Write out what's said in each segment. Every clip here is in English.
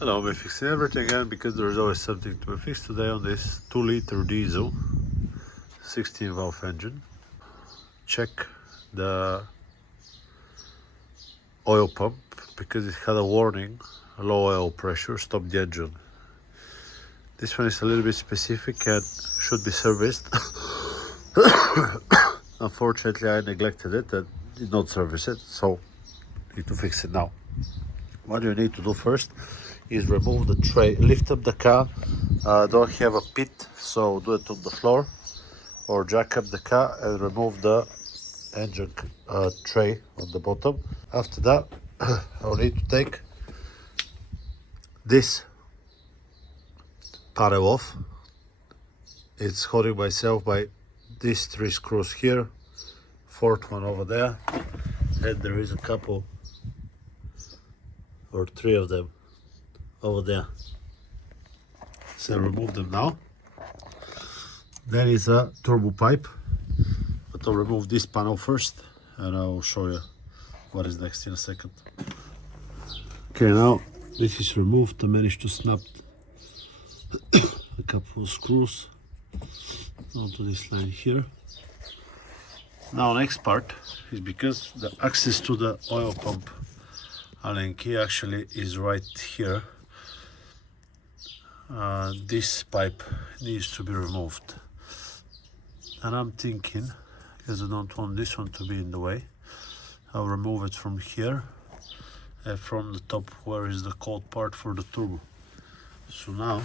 Hello, we're fixing everything again because there's always something to be fixed today on this 2-liter diesel 16 valve engine. Check the oil pump because it had a warning, low oil pressure, stop the engine. This one is a little bit specific and should be serviced. Unfortunately, I neglected it and did not service it, so need to fix it now. What you need to do first is remove the tray, lift up the car. Don't have a pit, so do it on the floor, or jack up the car and remove the engine tray on the bottom. After that, I'll need to take this panel off. It's holding myself by these 3 screws here, 4th one over there, and there is a couple or 3 of them over there. So remove them now. There is a turbo pipe, but I'll remove this panel first and I'll show you what is next in a second. Okay, now this is removed. I managed to snap a couple of screws onto this line here. Now next part is because the access to the oil pump Allen key actually is right here. This pipe needs to be removed, and I'm thinking, because I don't want this one to be in the way, I'll remove it from here and from the top where is the cold part for the turbo. So now,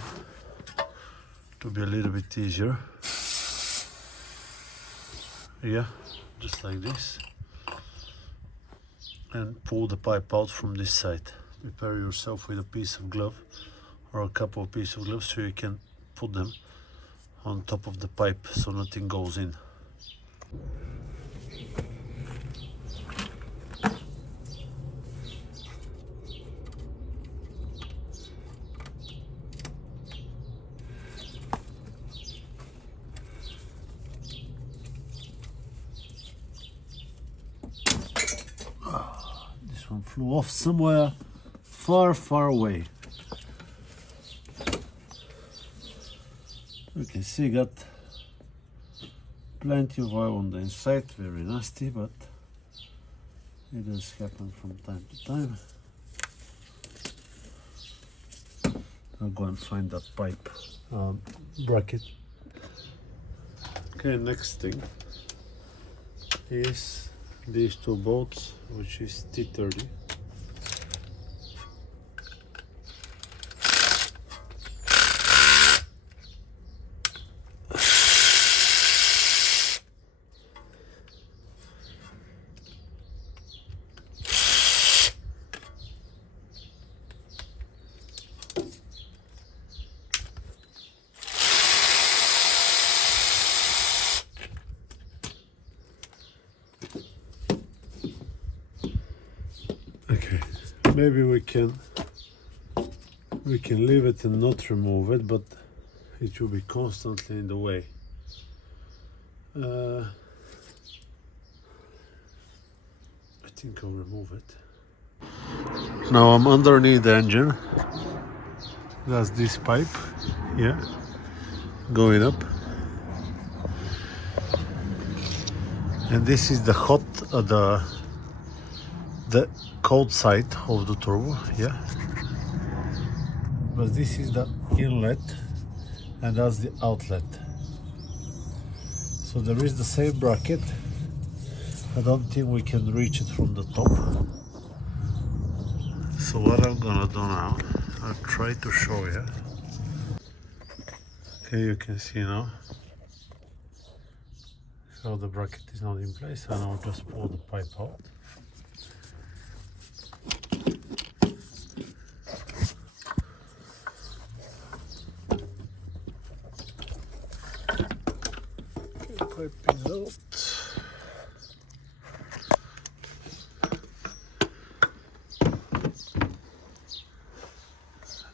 to be a little bit easier, yeah, just like this, and pull the pipe out from this side. Prepare yourself with a piece of glove or a couple of pieces of gloves so you can put them on top of the pipe so nothing goes in. This one flew off somewhere far away. You can see got plenty of oil on the inside, very nasty, but it does happen from time to time. I'll go and find that pipe bracket. Okay, next thing is these 2 bolts, which is T30. Okay, maybe we can leave it and not remove it, but it will be constantly in the way. I think I'll remove it. Now I'm underneath the engine. That's this pipe, yeah, going up. And this is the hot, the cold side of the turbo, yeah. But this is the inlet and that's the outlet. So there is the same bracket. I don't think we can reach it from the top. So what I'm gonna do now, I'll try to show you. Okay, you can see now how the bracket is not in place, and I'll just pull the pipe out. Okay, piping out.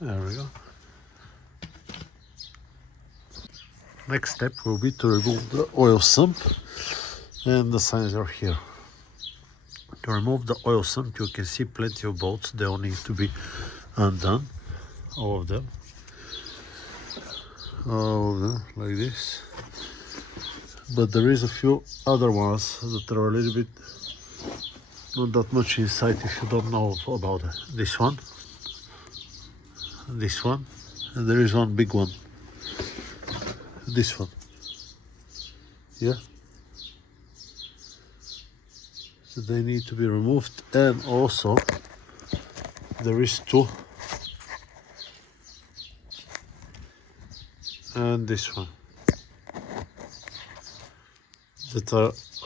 There we go. Next step will be to remove the oil sump, and the signs are here. To remove the oil sump, you can see plenty of bolts, they all need to be undone. all of them. All of them, like this. But there is a few other ones that are a little bit not that much inside if you don't know about it. This one, and there is one big one. This one. Yeah. So they need to be removed, and also there is two, and this one, that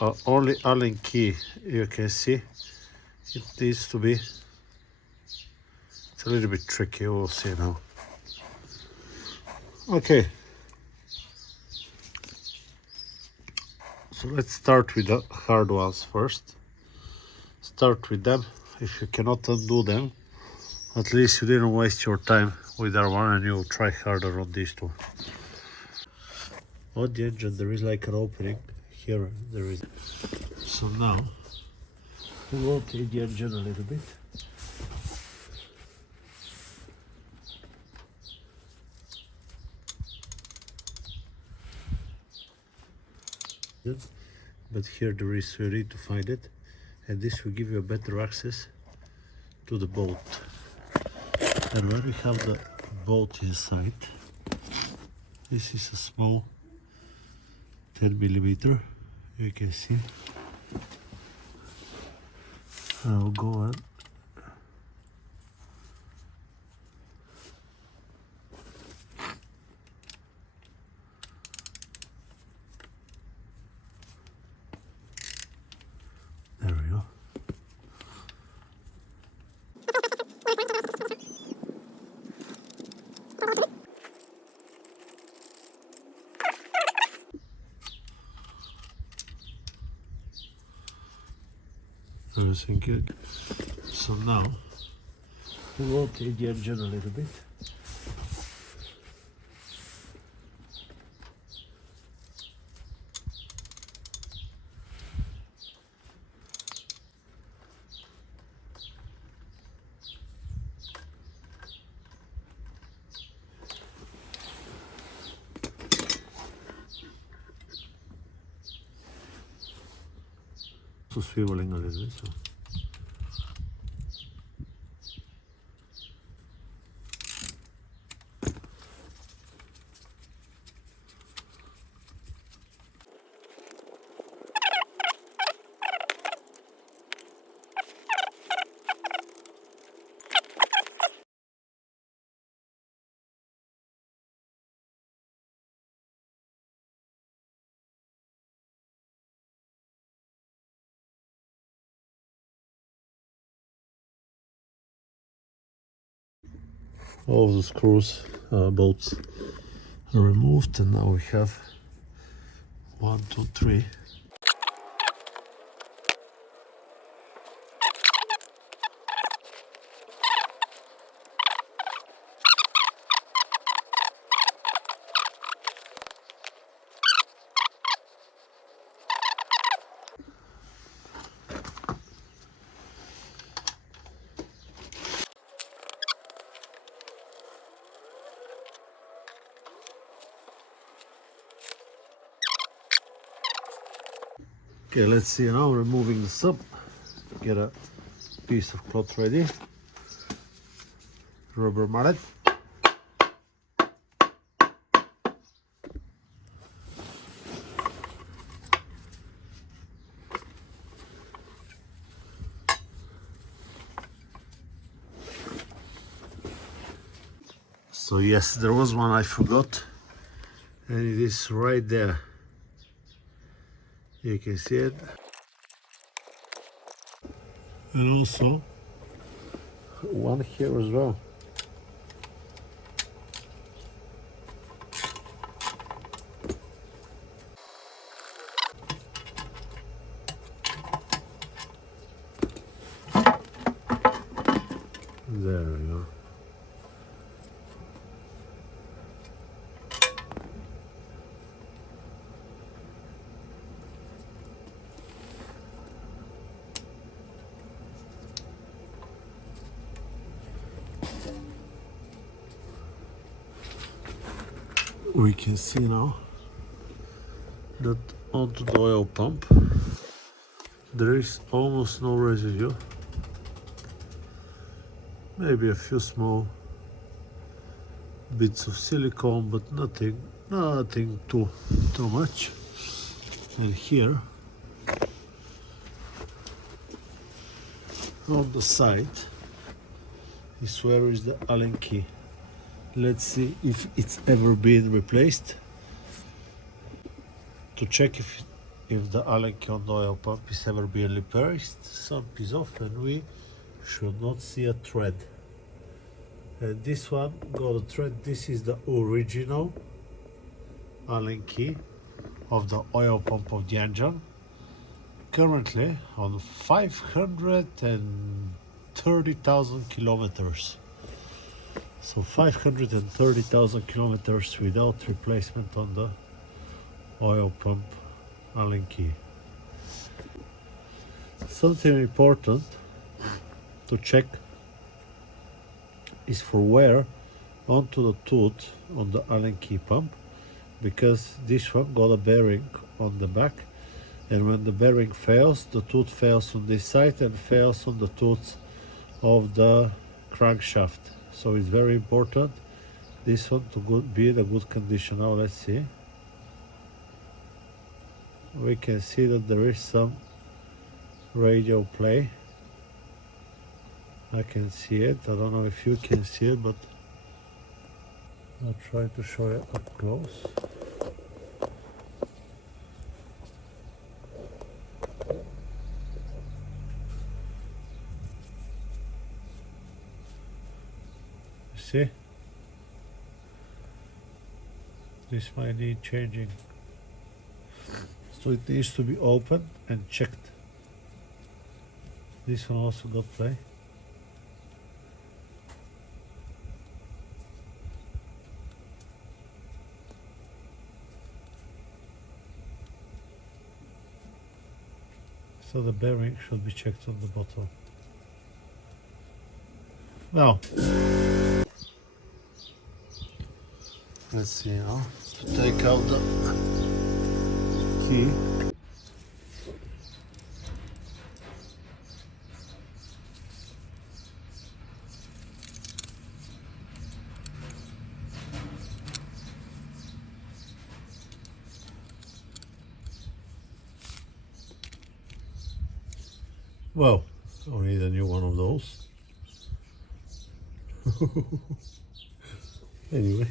are only Allen key. You can see it needs to be, it's a little bit tricky, we'll see now. Okay, so let's start with the hard ones first. Start with them. If you cannot undo them, at least you didn't waste your time with that one, and you'll try harder on these two. On the engine there is like an opening. Here there is. So now we'll rotate the engine a little bit. But here there is, you need to find it, and this will give you a better access to the bolt. And when we have the bolt inside, this is a small 10 millimeter, you can see. I'll go on. There we go. Everything good. So now we'll rotate the engine a little bit. So swiveling a little bit. So. All of the screws, bolts are removed, and now we have 1, 2, 3. Okay, let's see now, removing the sump. Get a piece of cloth ready. Rubber mallet. So yes, there was one I forgot, and it is right there. You can see it. And also one here as well. There we go. We can see now that onto the oil pump there is almost no residue, maybe a few small bits of silicone, but nothing too much. And here on the side is where is the Allen key. Let's see if it's ever been replaced, to check if the Allen key on the oil pump is ever been replaced. Sump is off and we should not see a thread. And this one got a thread. This is the original Allen key of the oil pump of the engine, currently on 530,000 kilometers. So 530,000 kilometers without replacement on the oil pump Allen key. Something important to check is for wear onto the tooth on the Allen key pump, because this one got a bearing on the back, and when the bearing fails, the tooth fails on this side and fails on the tooth of the crankshaft. So it's very important this one to be in a good condition. Now let's see. We can see that there is some radio play. I can see it. I don't know if you can see it, but I'll try to show you up close. See? This might need changing. So it needs to be opened and checked. This one also got play. So the bearing should be checked on the bottom. Now, let's see now to take out the key. Well, I'll need a new one of those. Anyway.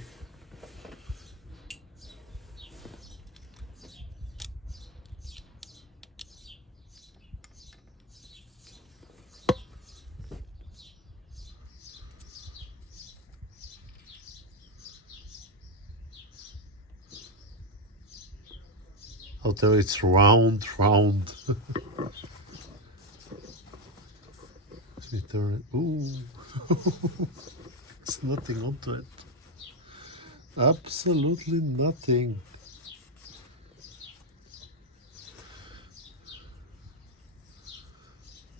I'll tell you, it's round. Let me turn it. Ooh. It's nothing onto it. Absolutely nothing.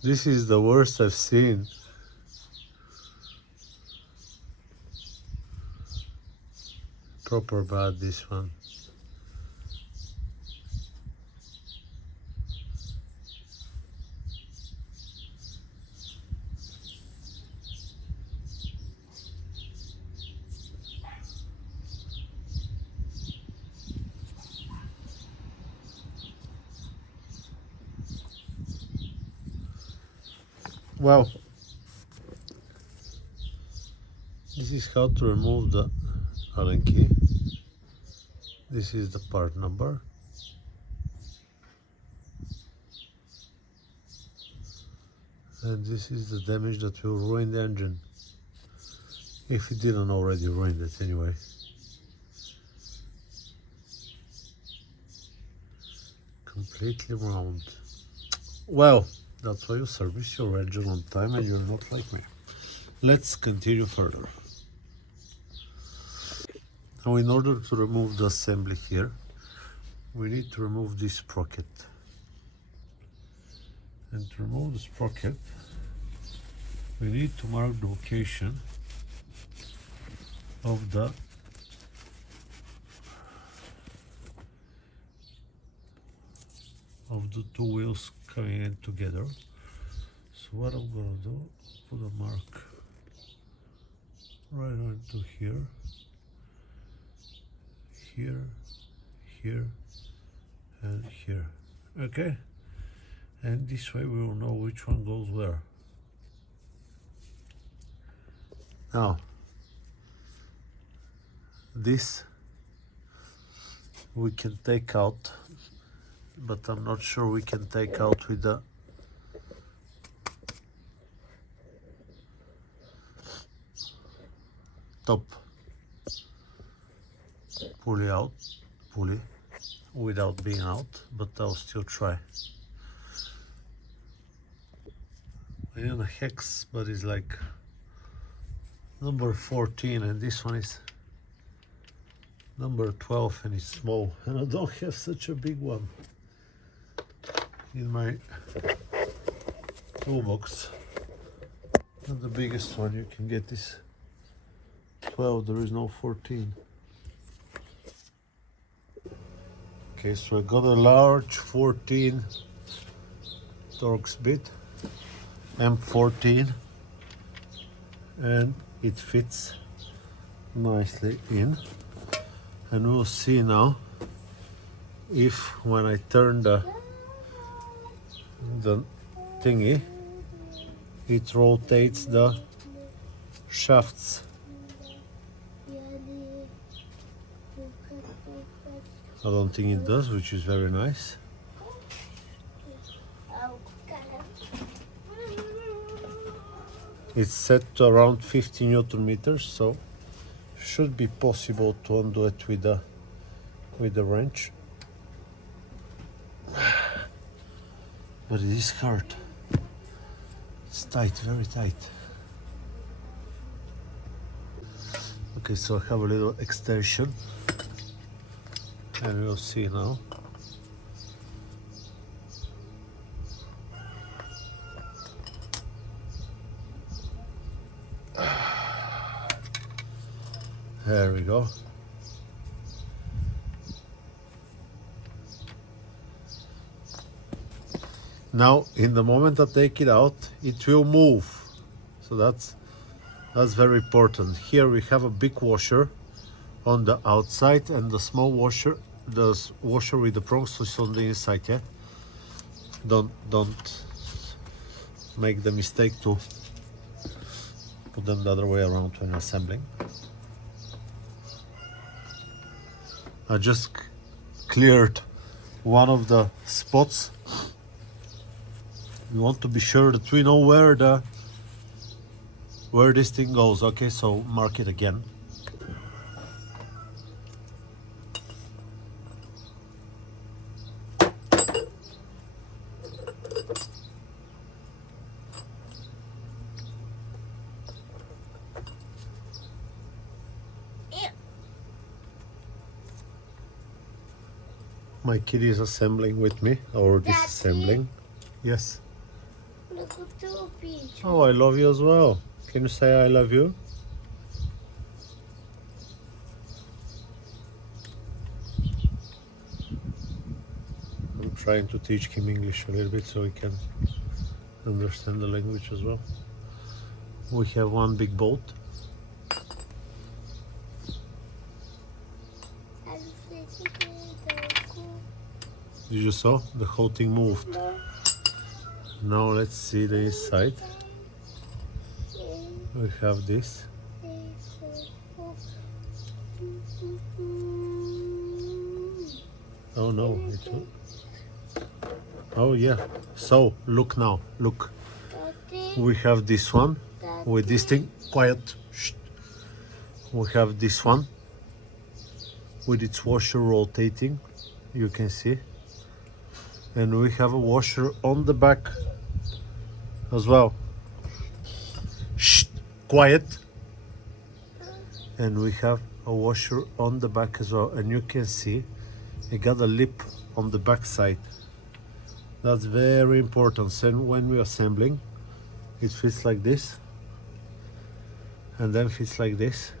This is the worst I've seen. Proper bad, this one. Well, this is how to remove the Allen key. This is the part number. And this is the damage that will ruin the engine. If it didn't already ruin it anyway. Completely round. Well, that's why you service your engine on time and you're not like me. Let's continue further. Now, in order to remove the assembly here, we need to remove this sprocket. And to remove the sprocket, we need to mark the location of the of the two wheels coming in together. So what I'm gonna do, put a mark right onto here, here, here, and here. Okay, and this way we will know which one goes where. Now, this we can take out, but I'm not sure we can take out with the top pulley without being out, but I'll still try. I need a hex, but it's like number 14, and this one is number 12, and it's small, and I don't have such a big one in my toolbox. And the biggest one you can get is 12, there is no 14. Okay, so I got a large 14 Torx bit, M14, and it fits nicely in. And we'll see now if when I turn the thingy, it rotates the shafts. I don't think it does, which is very nice. It's set to around 50 Newton meters, so should be possible to undo it with the wrench. But it is hard. It's tight, very tight. Okay, so I have a little extension, and we'll see now. There we go. Now, in the moment I take it out, it will move. So that's very important. Here we have a big washer on the outside, and the small washer, the washer with the prongs, is on the inside. Yeah. Don't make the mistake to put them the other way around when assembling. I just cleared one of the spots. We want to be sure that we know where this thing goes. Okay, so mark it again. My kid is assembling with me, or disassembling. Yes. Look at the beach. Oh, I love you as well. Can you say I love you? I'm trying to teach him English a little bit so he can understand the language as well. We have one big boat. Did you saw? The whole thing moved. Now let's see the inside. We have this. Oh no. Oh yeah. So look now. Look. We have this one with this thing. Quiet. Shh. We have this one with its washer rotating. You can see. And we have a washer on the back as well. Shh, quiet. And we have a washer on the back as well. And you can see it got a lip on the back side. That's very important. So when we're assembling, it fits like this. And then fits like this.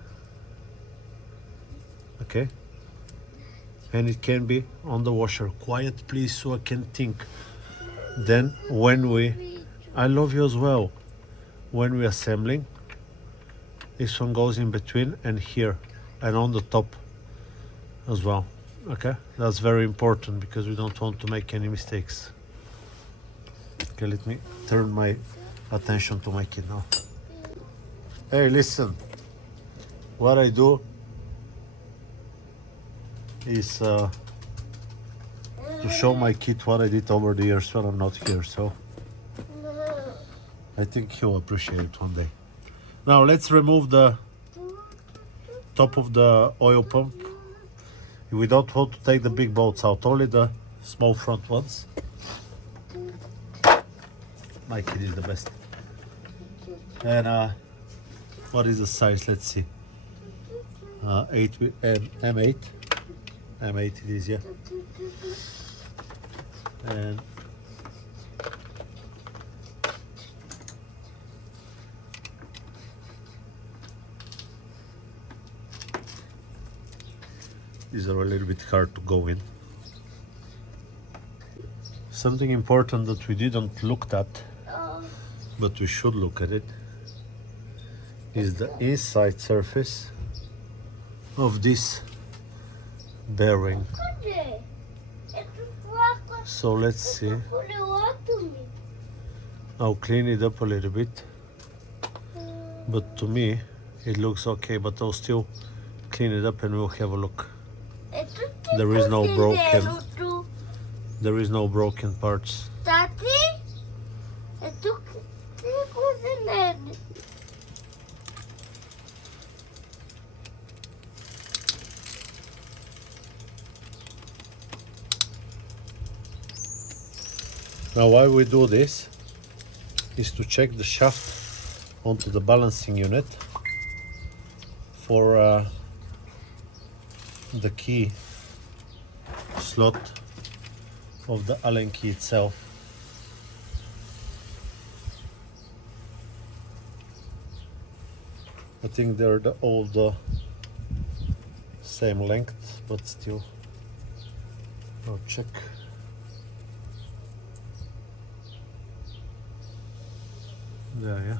Okay. and it can be on the washer. Quiet please, so I can think. Then when I love you as well. When we're assembling, this one goes in between and here and on the top as well. Okay, that's very important because we don't want to make any mistakes. Okay, let me turn my attention to my kid now. Hey, listen, what I do is to show my kid what I did over the years when I'm not here, so I think he'll appreciate it one day. Now let's remove the top of the oil pump. We don't want to take the big bolts out, only the small front ones. My kid is the best. And what is the size? Let's see. 8 M8. M8 it is, yeah. And these are a little bit hard to go in. Something important that we didn't look at, but we should look at it, is the inside surface of this bearing. So let's see. I'll clean it up a little bit, but to me it looks okay, but I'll still clean it up and we'll have a look. There is no broken parts. Now why we do this is to check the shaft onto the balancing unit for the key slot of the Allen key itself. I think they're all the same length, but still I'll check. There, yeah.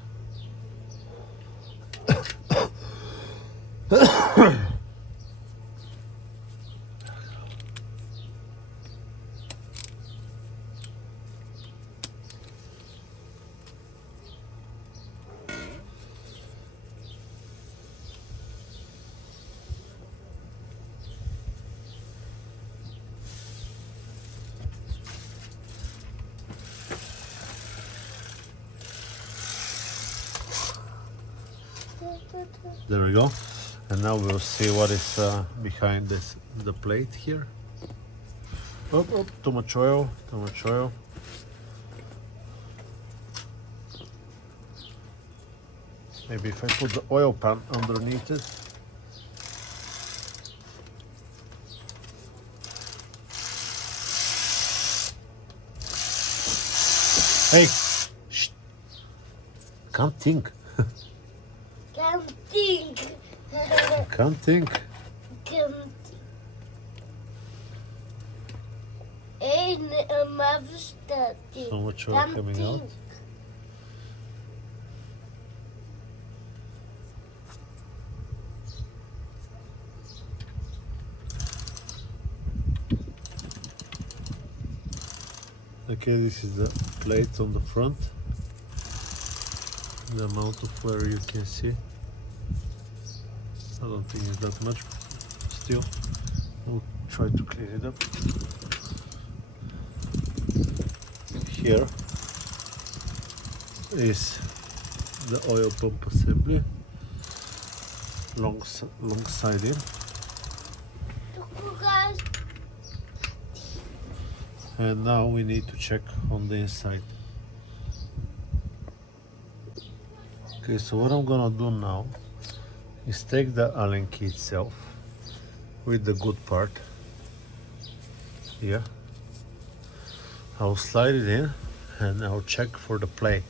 There we go. And now we'll see what is behind the plate here. Oh, too much oil, too much oil. Maybe if I put the oil pan underneath it. Hey, shh. Can't think. Can't think. So much oil coming out. Okay, this is the plate on the front. The amount of wear you can see. I don't think it's that much. Still, we'll try to clean it up. Here is the oil pump assembly, long side in. And now we need to check on the inside. Okay, so what I'm gonna do now is take the Allen key itself with the good part here. I'll slide it in and I'll check for the play.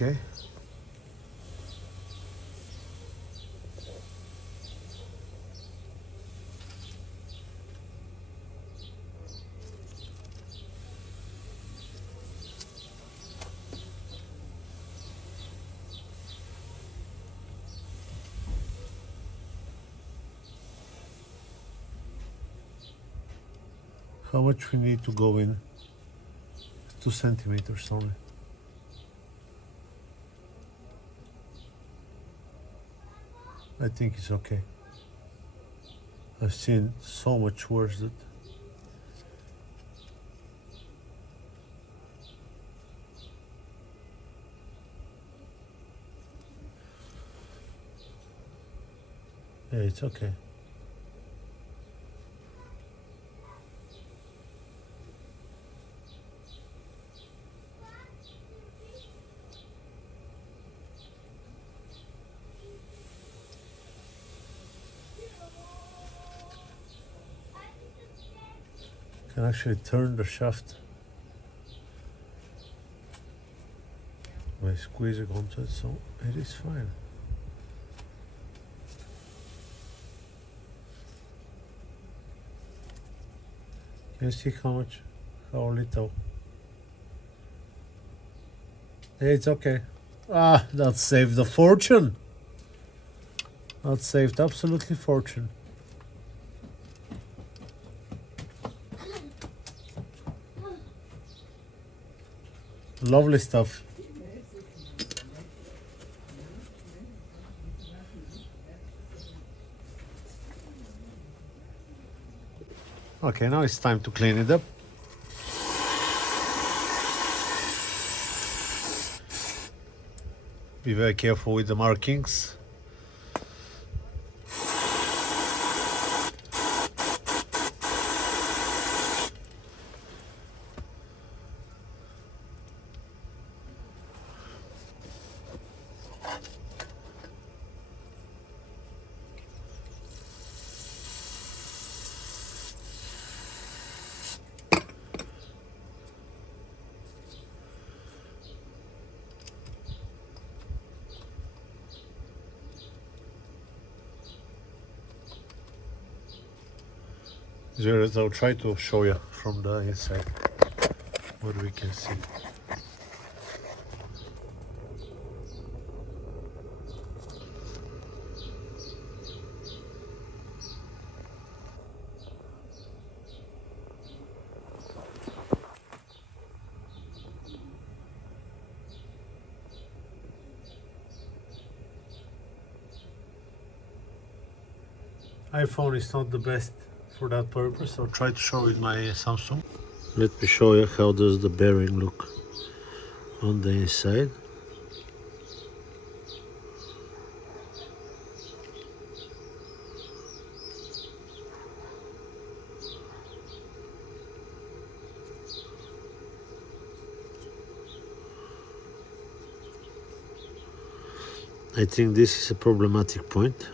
Okay. How much we need to go in? 2 centimeters only. I think it's okay. I've seen so much worse that yeah, it's okay. Can actually turn the shaft by squeezing onto it, so it is fine. Can you see how little? Yeah, it's okay. Ah, that saved a fortune. That saved absolutely fortune. Lovely stuff. Okay, now it's time to clean it up. Be very careful with the markings. I'll try to show you from the inside what we can see. iPhone is not the best for that purpose. I'll try to show it my Samsung. Let me show you how does the bearing look on the inside. I think this is a problematic point.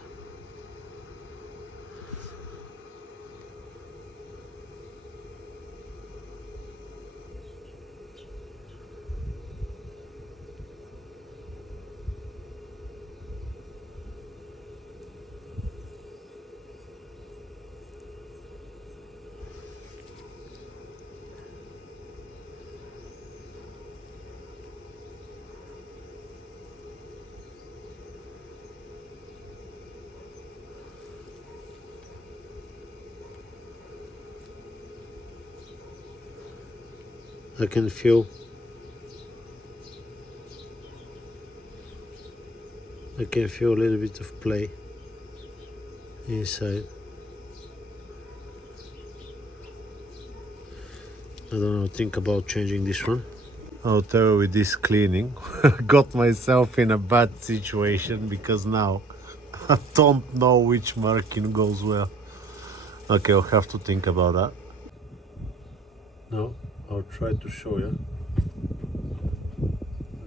I can feel a little bit of play inside. I don't know, think about changing this one. I'll tell you, with this cleaning, got myself in a bad situation because now I don't know which marking goes where. Okay, I'll have to think about that. Now I'll try to show you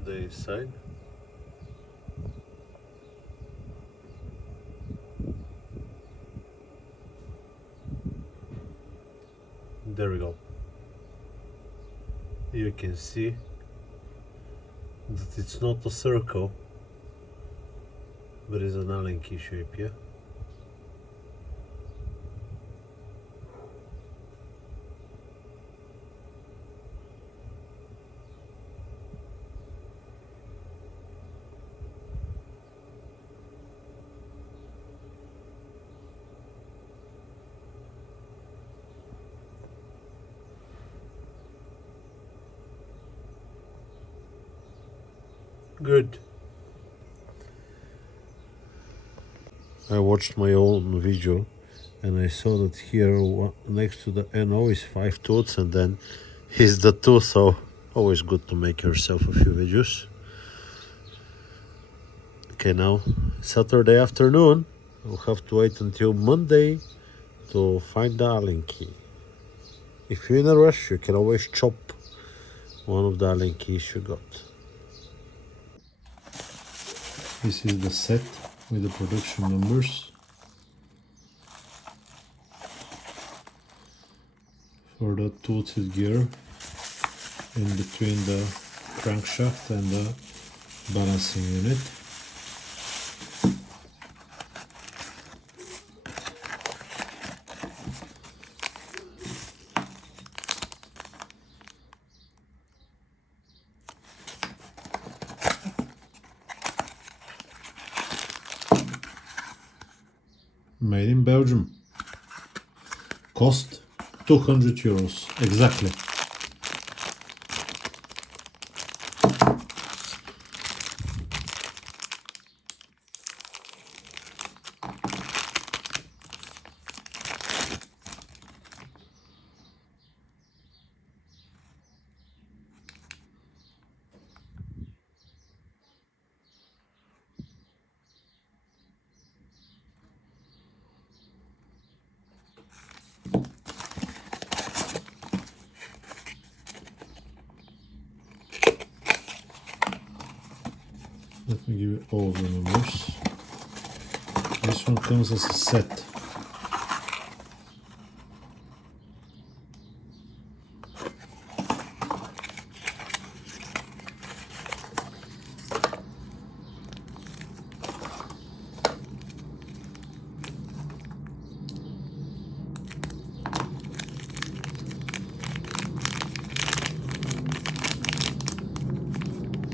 the inside. There we go. You can see that it's not a circle, but it's an Allen key shape, yeah? Good. I watched my own video and I saw that here next to the NO is 5 tooths and then here's the tooth, so always good to make yourself a few videos. Okay, now Saturday afternoon, we'll have to wait until Monday to find the Allen key. If you're in a rush, you can always chop one of the Allen keys you got. This is the set with the production numbers for the toothed gear in between the crankshaft and the balancing unit. Made in Belgium. Cost €200 exactly. Let me give you all the numbers. This one comes as a set.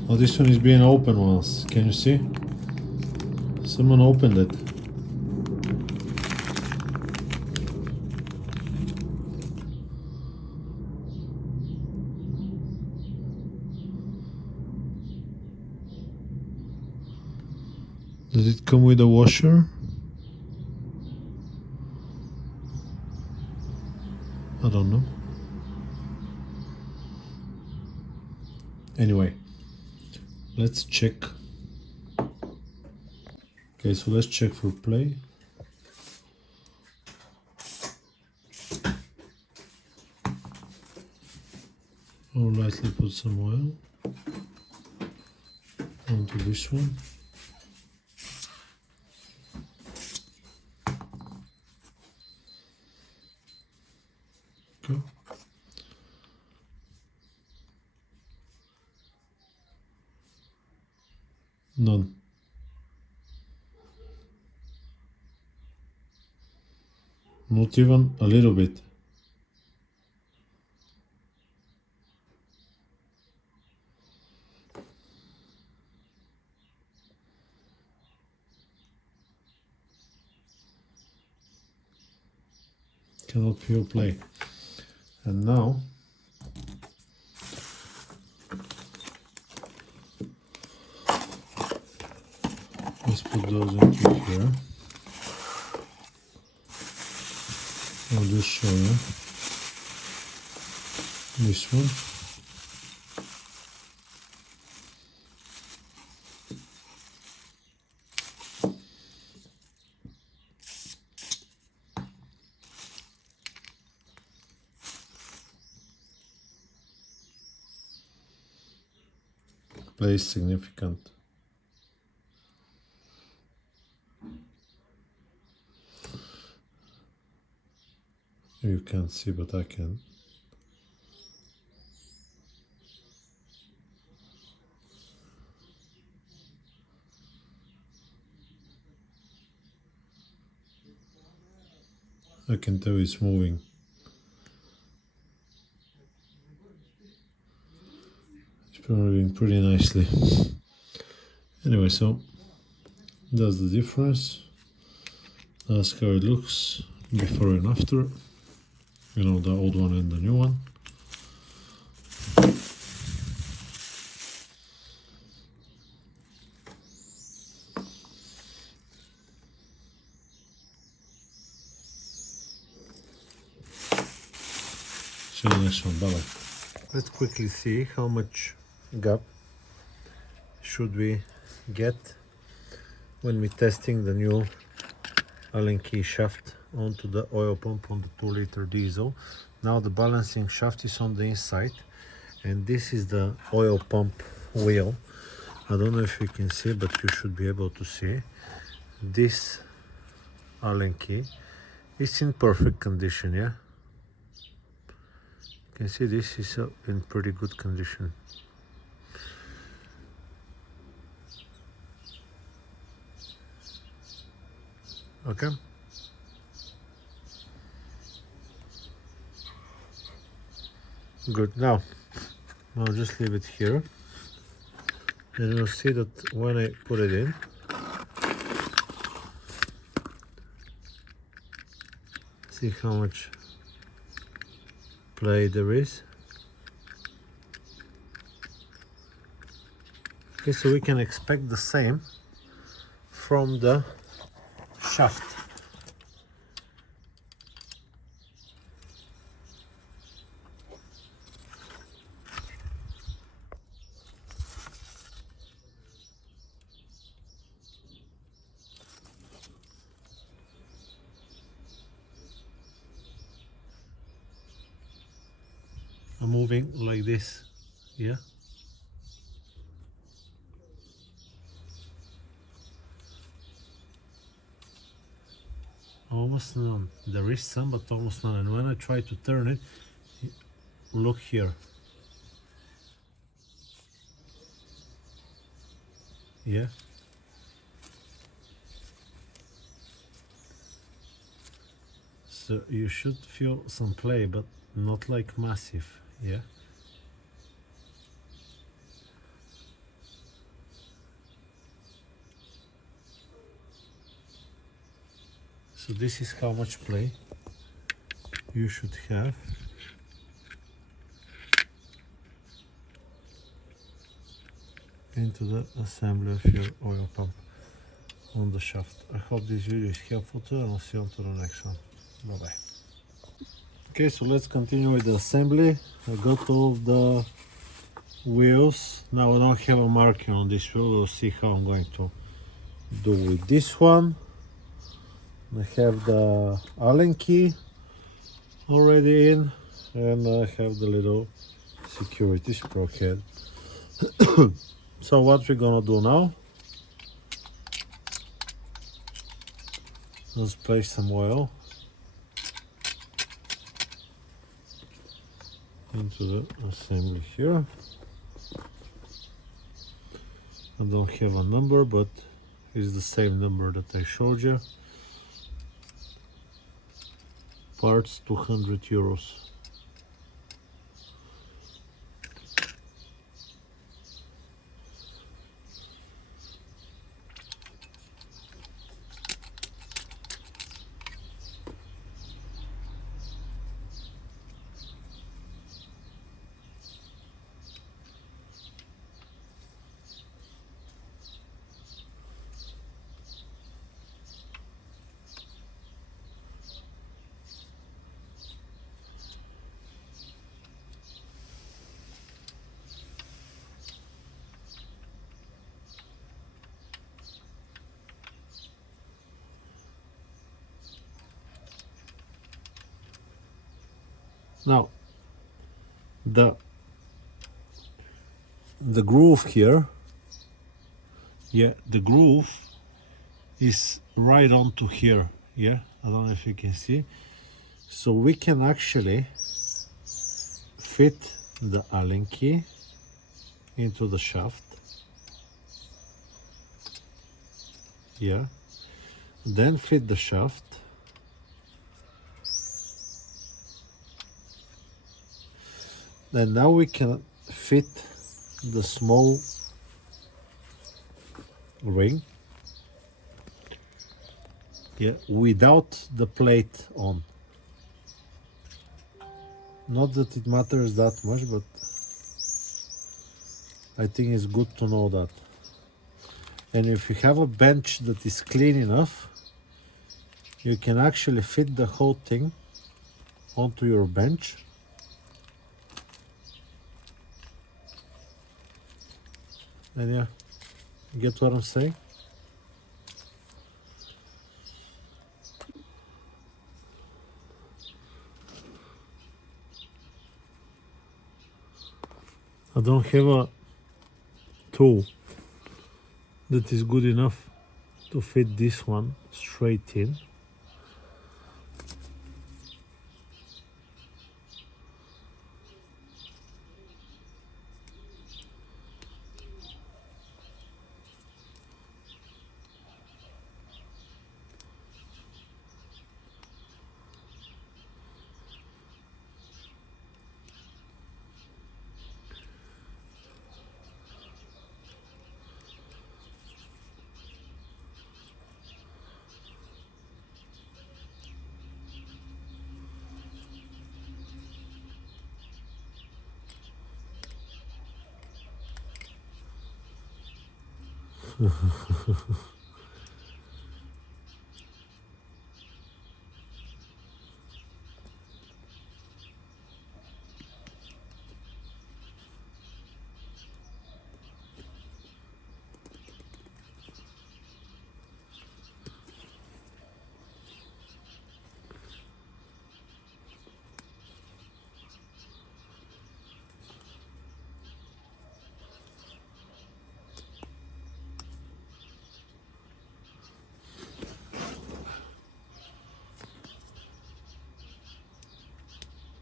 Oh, this one is being open once. Can you see? Someone opened it. Does it come with a washer? I don't know. Anyway, let's check. Okay, so let's check for play. I'll lightly put some oil onto this one. Okay. None. Not even a little bit. Cannot feel play. And now let's put those into here. I'll just show you this one. Play is significant. You can't see, but I can. I can tell it's moving. It's moving pretty nicely. Anyway, so that's the difference. That's how it looks before and after. You know, the old one and the new one. See you next one. Bye bye. Let's quickly see how much gap should we get when we're testing the new Allen key shaft onto the oil pump on the 2-liter diesel. Now the balancing shaft is on the inside, and this is the oil pump wheel. I don't know if you can see, but you should be able to see. This Allen key is in perfect condition, yeah? You can see this is in pretty good condition. Okay. Good. Now I'll just leave it here, and you'll see that when I put it in, see how much play there is. Okay, so we can expect the same from the shaft. I'm moving like this, yeah. Almost none. There is some, but almost none. And when I try to turn it, look here. Yeah. So you should feel some play, but not like massive, yeah. So this is how much play you should have. Into the assembly of your oil pump on the shaft. I hope this video is helpful too, and I'll see you on to the next one. Bye bye. Okay, so let's continue with the assembly. I got all of the wheels. Now I don't have a marking on this wheel. We'll see how I'm going to do with this one. I have the Allen key already in, and I have the little security sprocket. So what we're gonna do now, let's place some oil into the assembly here. I don't have a number, but it's the same number that I showed you. Parts 200 euros. Now, the groove here, yeah, the groove is right onto here, yeah. I don't know if you can see. So we can actually fit the Allen key into the shaft, yeah. Then fit the shaft And now we can fit the small ring, yeah, without the plate on. Not that it matters that much, but I think it's good to know that. And if you have a bench that is clean enough, you can actually fit the whole thing onto your bench. And yeah, you get what I'm saying? I don't have a tool that is good enough to fit this one straight in.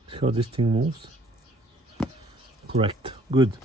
See how this thing moves? Correct. Good.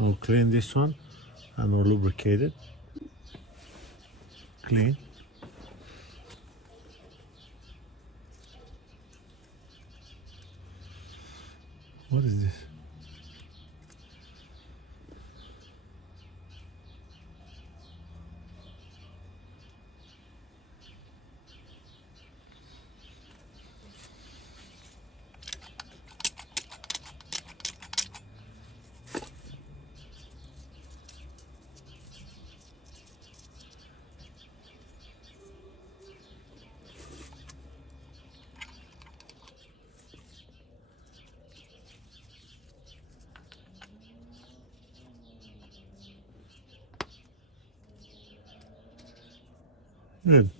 I'll clean this one and I'll lubricate it. Clean. What is this? Good.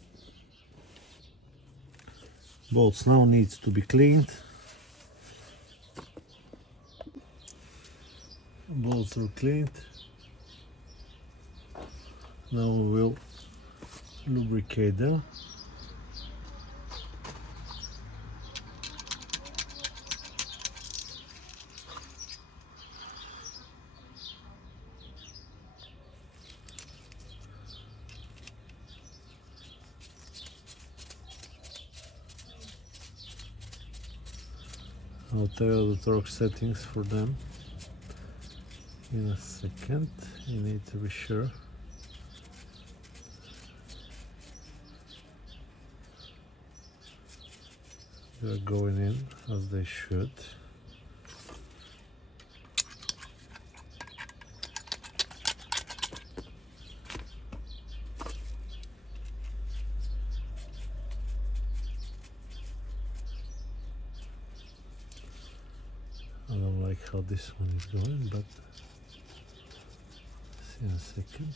Bolts now needs to be cleaned. Bolts are cleaned. Now we will lubricate them. I'll tell you the torque settings for them in a second. You need to be sure. They are going in as they should. how this one is going, but see in a second.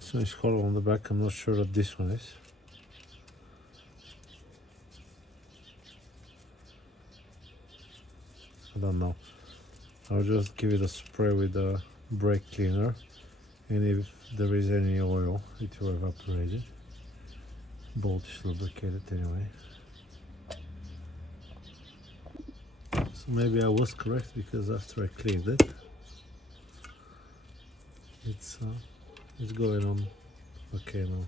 So it's hollow on the back. I'm not sure what this one is. I don't know. I'll just give it a spray with a brake cleaner, and if there is any oil, it will evaporate it. Bolt is lubricated anyway. So maybe I was correct, because after I cleaned it, it's going on okay now.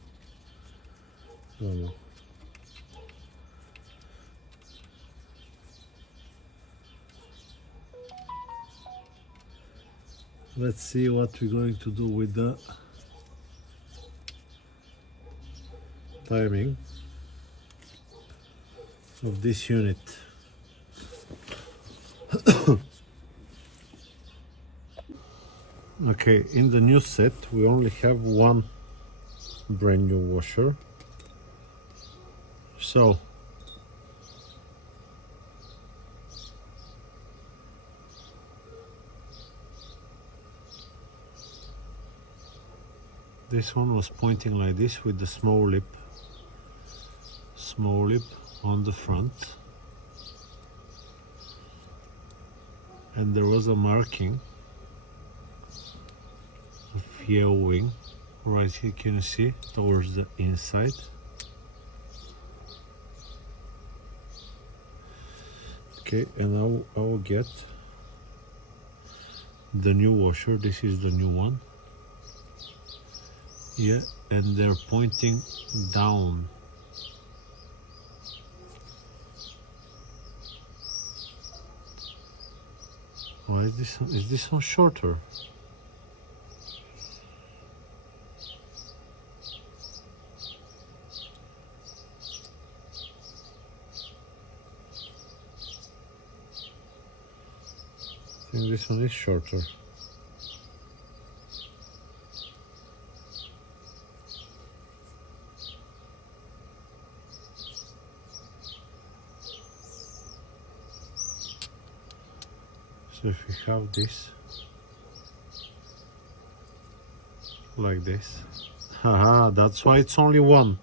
I don't know. Let's see what we're going to do with the timing of this unit. Okay, in the new set we only have one brand new washer, so this one was pointing like this with the small lip on the front, and there was a marking of yellowing right here, can you see, towards the inside. Okay, and I will get the new washer. This is the new one. Yeah, and they're pointing down. Why is this one shorter? I think this one is shorter. So if we have this like this, haha, that's why it's only one.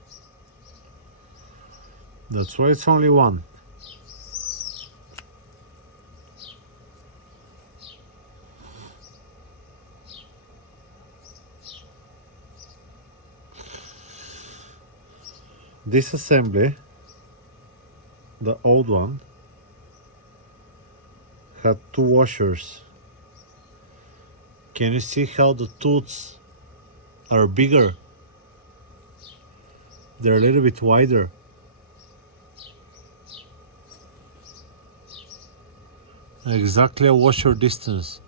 That's why it's only one. This assembly, the old one, had two washers. Can you see how the tooths are bigger? They're a little bit wider. Exactly a washer distance.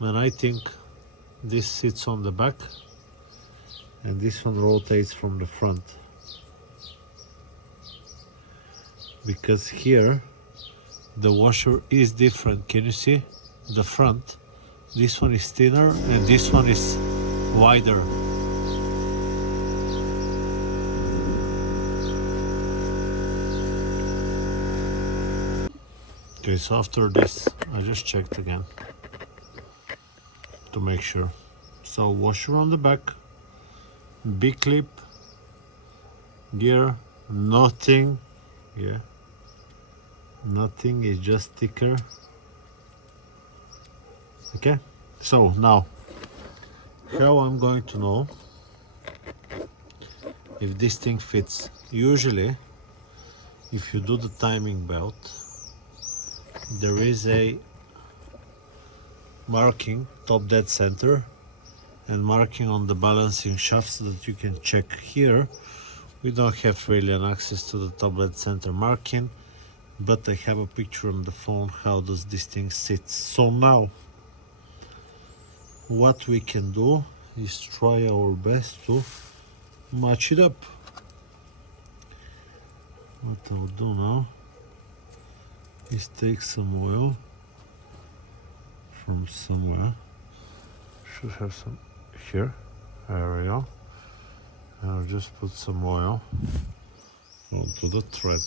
And I think this sits on the back and this one rotates from the front, because here the washer is different. Can you see the front? This one is thinner and this one is wider. Okay, so after this I just checked again to make sure. So washer on the back, big clip, gear, nothing, yeah, nothing, is just thicker. Okay, so now how I'm going to know if this thing fits? Usually if you do the timing belt, there is a marking top dead center and marking on the balancing shafts that you can check here. We don't have really an access to the top dead center marking, but I have a picture on the phone how does this thing sit. So now what we can do is try our best to match it up. What I'll do now is take some oil from somewhere. Should have some here. There we go. And I'll just put some oil onto the thread.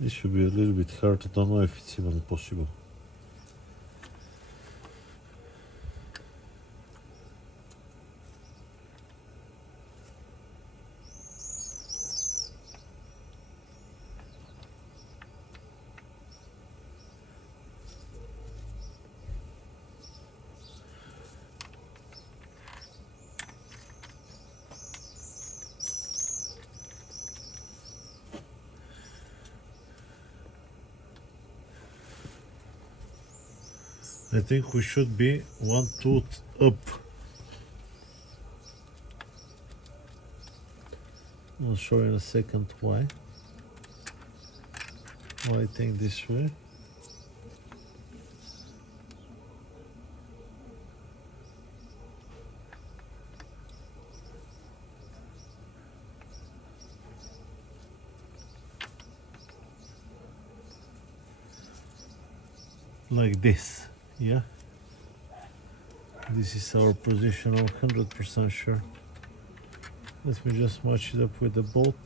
This should be a little bit hard. I don't know if it's even possible. I think we should be one tooth up. I'll show you in a second why. Why I think this way. Like this, yeah? This is our position, I'm 100% sure. Let me just match it up with the bolt.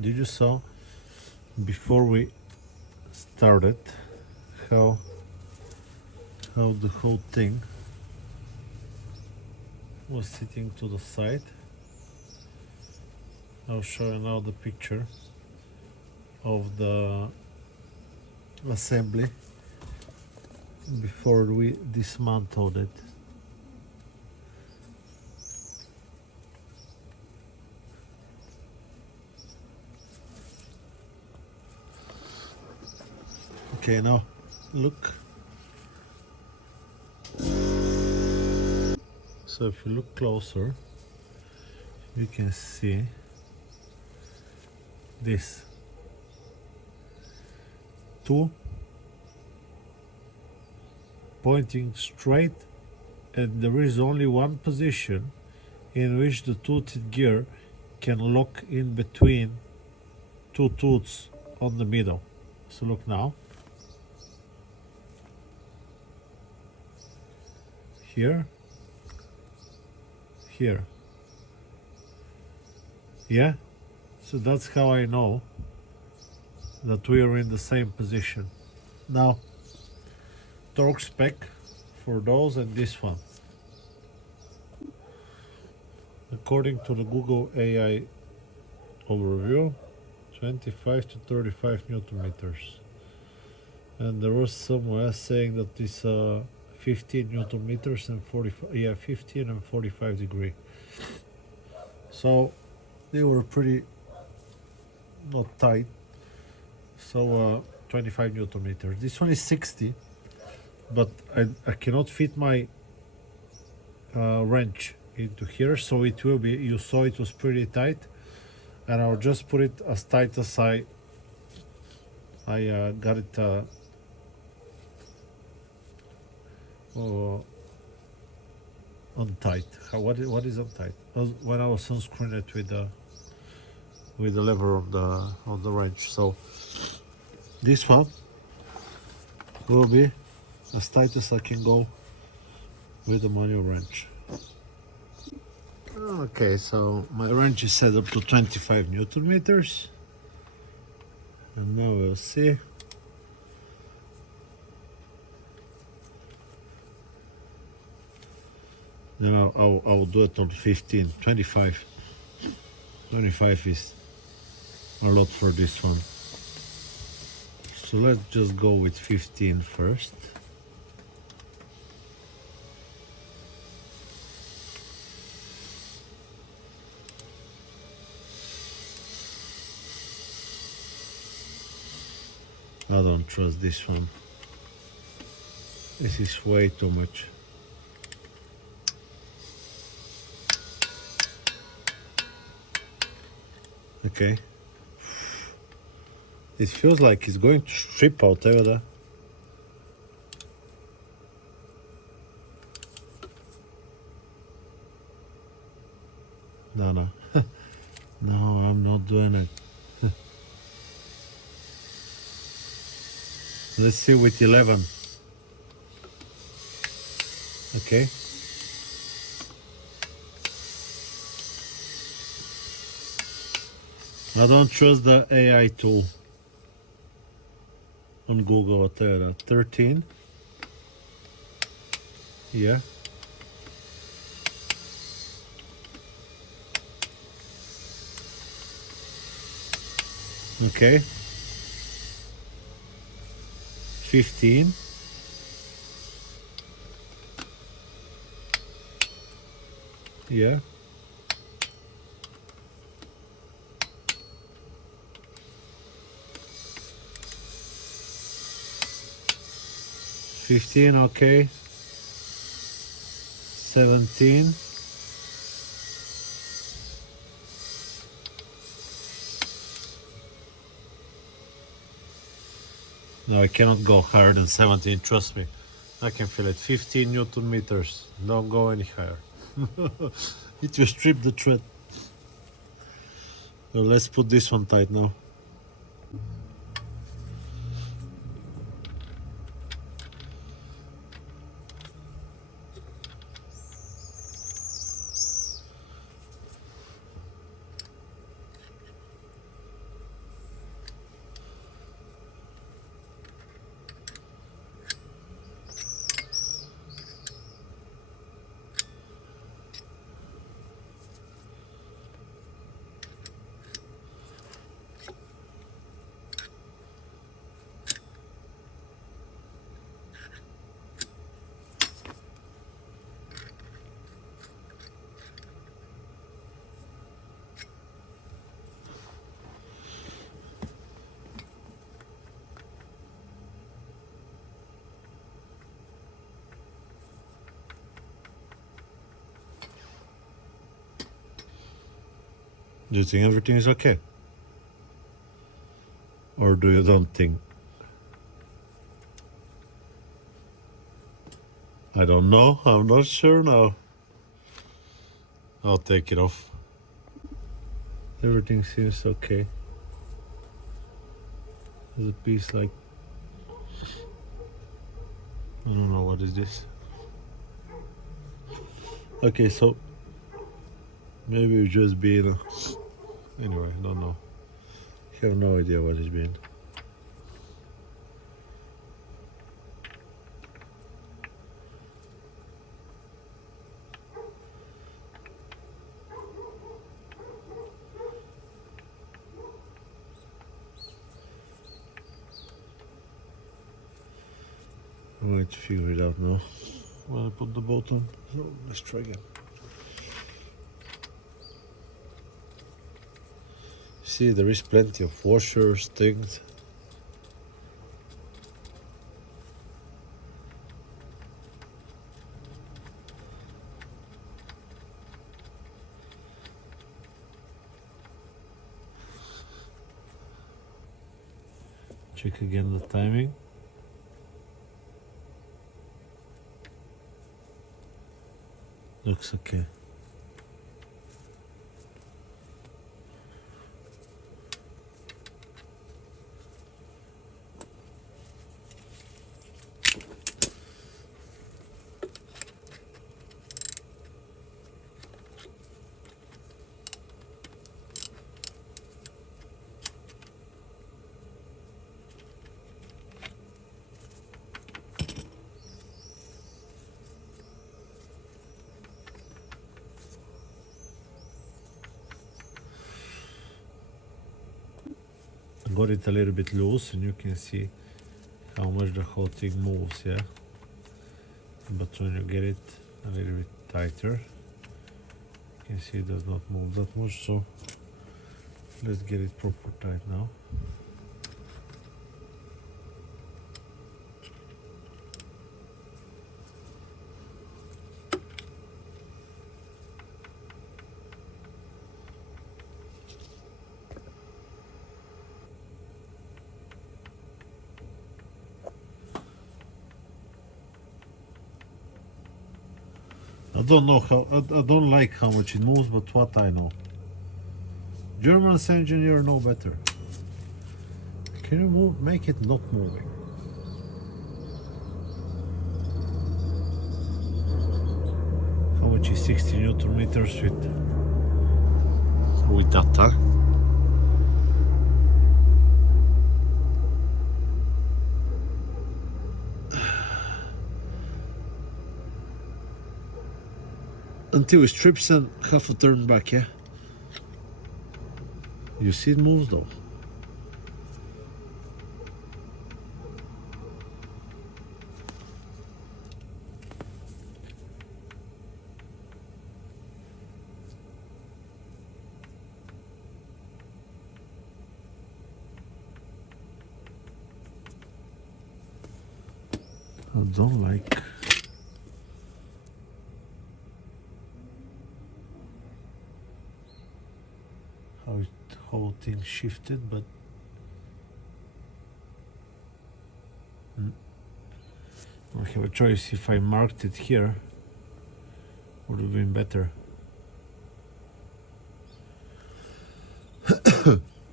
Did you saw before we started how the whole thing was sitting to the side? I'll show you now the picture of the assembly before we dismantled it. Okay, now look. So if you look closer, you can see this two pointing straight, and there is only one position in which the toothed gear can lock in between two tooths on the middle. So look now. Here, here. Yeah? So that's how I know that we are in the same position. Now, torque spec for those and this one. According to the Google AI overview, 25 to 35 Newton meters. And there was somewhere saying that it's 15 newton meters and 45, yeah, 15 and 45 degree. So they were pretty not tight. So 25 newton meters. This one is 60, but I cannot fit my wrench into here, so it will be, you saw it was pretty tight, and I'll just put it as tight as I got it untight. What is untight? When I was unscrewing it with the lever of the wrench. So this one will be as tight as I can go with the manual wrench. Okay, so my wrench is set up to 25 newton meters, and now we'll see. Then I'll do it on 15, 25. 25 is a lot for this one. So let's just go with 15 first. I don't trust this one. This is way too much. Okay. It feels like it's going to strip out there. No. No, I'm not doing it. Let's see with 11. Okay. I don't trust the AI tool on Google. Whatever. 13. Yeah. Okay. 15. Yeah. 15, okay. 17. No, I cannot go higher than 17, trust me. I can feel it. 15 newton meters. Don't go any higher. It will strip the thread. So let's put this one tight now. Do you think everything is okay? Or do you don't think? I don't know. I'm not sure now. I'll take it off. Everything seems okay. There's a piece like, I don't know, what is this? Okay, so maybe it's just being, anyway, I don't know. I have no idea what it's been. I'm going to figure it out now. When I put the bottom, so let's try again. See, there is plenty of washers, things. Check again the timing. Looks okay. Got it a little bit loose and you can see how much the whole thing moves, yeah? But when you get it a little bit tighter, you can see it does not move that much, so let's get it proper tight now. I don't know how, I don't like how much it moves, but what I know. German's engineer know better. Can you move, make it not moving? How much is 60 Newton meters with that, huh? Until it strips and half a turn back, yeah? You see it moves though. I don't like how it whole thing shifted, but I have a choice. If I marked it here, would have been better.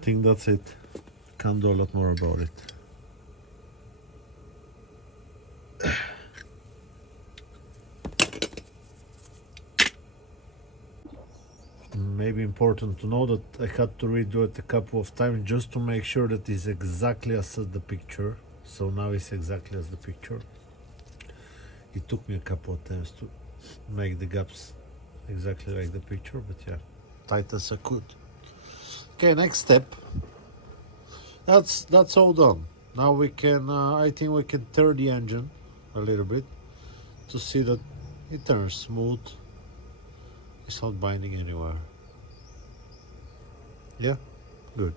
Think that's it. Can't do a lot more about it. Maybe important to know that I had to redo it a couple of times just to make sure that it's exactly as the picture. So now it's exactly as the picture. It took me a couple of times to make the gaps exactly like the picture, but yeah, tight as I could. Okay, next step. That's all done. Now we can, I think we can turn the engine a little bit to see that it turns smooth. It's not binding anywhere. Yeah, good.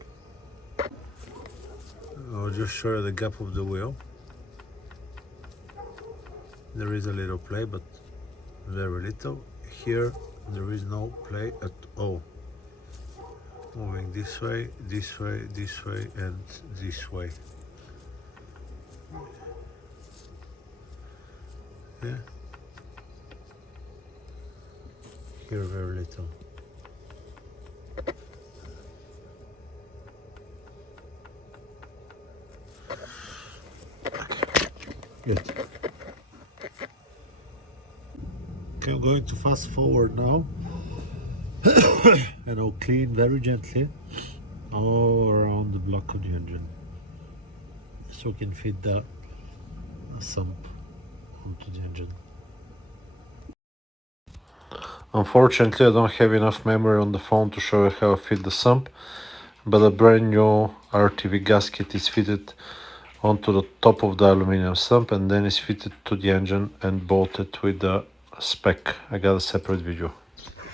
I'll just show you the gap of the wheel. There is a little play, but very little. Here there is no play at all. Moving this way, this way, this way, and this way. Yeah. Here very little. Good. Okay, I'm going to fast forward now. And I'll clean very gently all around the block of the engine so we can fit the sump onto the engine. Unfortunately, I don't have enough memory on the phone to show you how I fit the sump, but a brand new RTV gasket is fitted onto the top of the aluminum sump, and then is fitted to the engine and bolted with the spec. I got a separate video.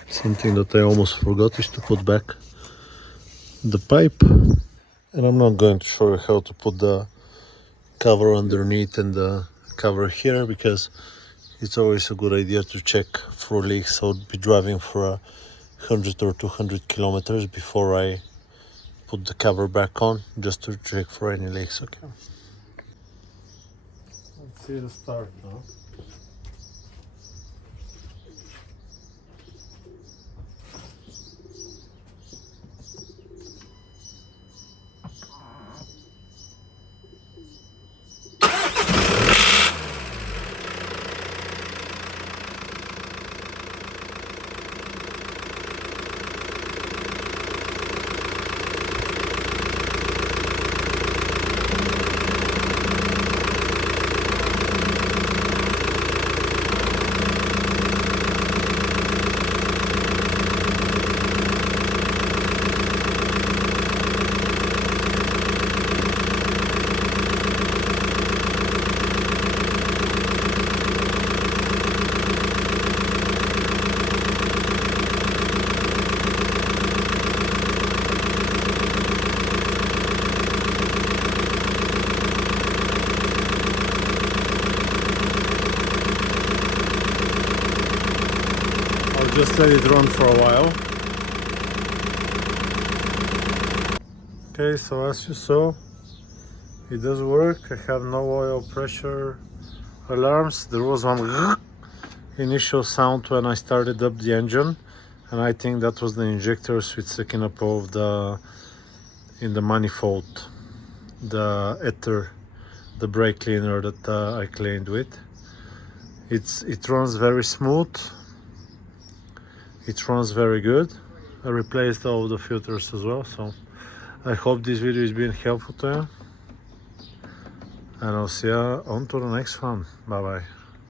Something that I almost forgot is to put back the pipe, and I'm not going to show you how to put the cover underneath and the cover here, because it's always a good idea to check for leaks. So I'll be driving for 100 or 200 kilometers before I put the cover back on, just to check for any leaks. Okay, let's see the start now. Just let it run for a while. Okay, so as you saw, it does work. I have no oil pressure alarms. There was one initial sound when I started up the engine, and I think that was the injector switch sucking up of in the manifold, the ether, the brake cleaner that I cleaned with. It runs very smooth. It runs very good. I replaced all the filters as well, so I hope this video has been helpful to you, and I'll see you on to the next one. Bye bye.